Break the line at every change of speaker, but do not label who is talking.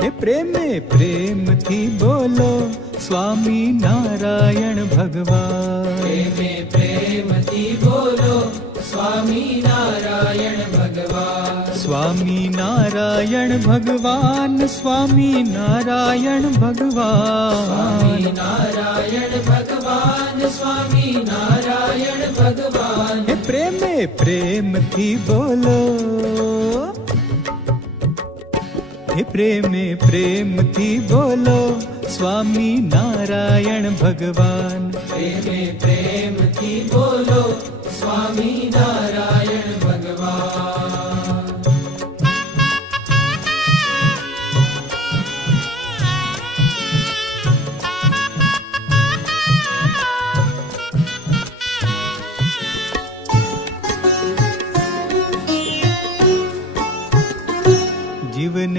હે પ્રેમે પ્રેમથી બોલો સ્વામી નારાયણ ભગવાન
પ્રેમે પ્રેમથી બોલો સ્વામી નારાયણ ભગવાન
સ્વામી નારાયણ ભગવાન સ્વામી નારાયણ ભગવાન
સ્વામી નારાયણ ભગવાન સ્વામી નારાયણ ભગવાન
હે પ્રેમે પ્રેમથી બોલો हे प्रेमे प्रेम थी बोलो। स्वामी नारायण
भगवान। प्रेमे प्रेम थी बोलो। स्वामी नारायण भगवान। जीवन